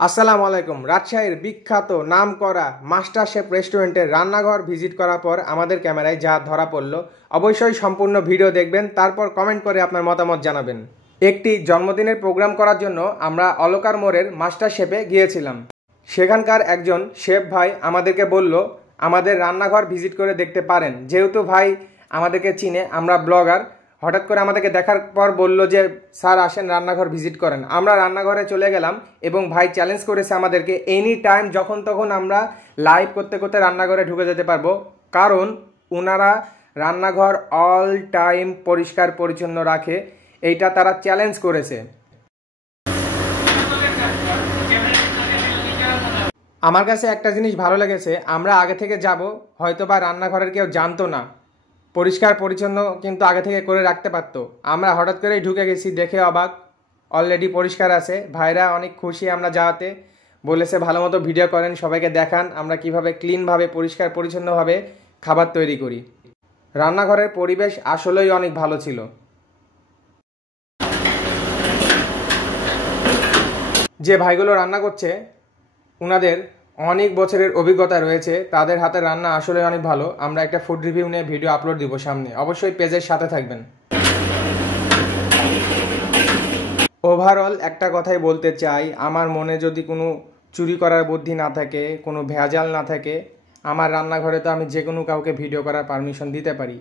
আসসালামু আলাইকুম। রাজশাহীর বিখ্যাত নামকরা মাস্টার শেফ রেস্টুরেন্টের রান্নাঘর ভিজিট করার পর আমাদের ক্যামেরায় যা ধরা পড়ল, অবশ্যই সম্পূর্ণ ভিডিও দেখবেন, তারপর কমেন্ট করে আপনার মতামত জানাবেন। একটি জন্মদিনের প্রোগ্রাম করার জন্য আমরা অলকার মোড়ের মাস্টার শেফে গিয়েছিলাম। সেখানকার একজন শেফ ভাই আমাদেরকে বলল আমাদের রান্নাঘর ভিজিট করে দেখতে পারেন। যেহেতু ভাই আমাদেরকে চিনে, আমরা ব্লগার, হঠাৎ করে আমাদেরকে দেখার পর বলল যে স্যার আসেন রান্নাঘর ভিজিট করেন। আমরা রান্নাঘরে চলে গেলাম এবং ভাই চ্যালেঞ্জ করেছে আমাদেরকে এনি টাইম যখন তখন আমরা লাইভ করতে করতে রান্নাঘরে ঢুকে যেতে পারবো, কারণ ওনারা রান্নাঘর অল টাইম পরিষ্কার পরিচ্ছন্ন রাখে, এইটা তারা চ্যালেঞ্জ করেছে। আমার কাছে একটা জিনিস ভালো লেগেছে, আমরা আগে থেকে যাব, হয়তো বা রান্নাঘরের কেউ জানতো না, পরিষ্কার পরিচ্ছন্ন কিন্তু আগে থেকে করে রাখতে পারতো। আমরা হঠাৎ করেই ঢুকে গেছি, দেখে অবাক, অলরেডি পরিষ্কার আছে। ভাইরা অনেক খুশি আমরা যাওয়াতে, বলেছে ভালো মতো ভিডিও করেন, সবাইকে দেখান আমরা কিভাবে ক্লিনভাবে পরিষ্কার পরিচ্ছন্নভাবে খাবার তৈরি করি। রান্নাঘরের পরিবেশ আসলেই অনেক ভালো ছিল। যে ভাইগুলো রান্না করছে ওনাদের অনেক বছরের অভিজ্ঞতা রয়েছে, তাদের হাতে রান্না আসলে অনেক ভালো। আমরা একটা ফুড রিভিউ নিয়ে ভিডিও আপলোড দিব সামনে, অবশ্যই পেজের সাথে থাকবেন। ওভারঅল একটা কথাই বলতে চাই, আমার মনে যদি কোনো চুরি করার বুদ্ধি না থাকে, কোনো ভেজাল না থাকে, আমার রান্নাঘরে তো আমি যে কোনো কাউকে ভিডিও করার পারমিশন দিতে পারি।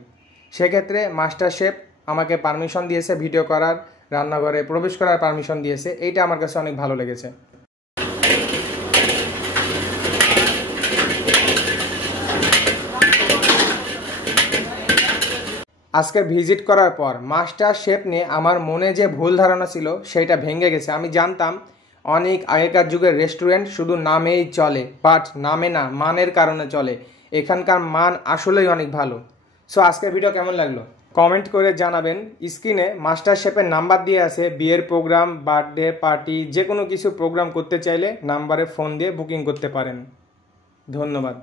সেক্ষেত্রে মাস্টার শেফ আমাকে পারমিশন দিয়েছে ভিডিও করার, রান্নাঘরে প্রবেশ করার পারমিশন দিয়েছে, এইটা আমার কাছে অনেক ভালো লেগেছে। আজকে ভিজিট করার পর মাস্টার শেফ নিয়ে আমার মনে যে ভুল ধারণা ছিল সেটা ভেঙে গেছে। আমি জানতাম অনেক আগেকার যুগের রেস্টুরেন্ট শুধু নামেই চলে, বাট নামে না, মানের কারণে চলে। এখানকার মান আসলেই অনেক ভালো। সো আজকের ভিডিও কেমন লাগলো কমেন্ট করে জানাবেন। স্ক্রিনে মাস্টার শেফের নাম্বার দিয়ে আছে, বিয়ের প্রোগ্রাম, বার্থডে পার্টি, যে কোনো কিছু প্রোগ্রাম করতে চাইলে নাম্বারে ফোন দিয়ে বুকিং করতে পারেন। ধন্যবাদ।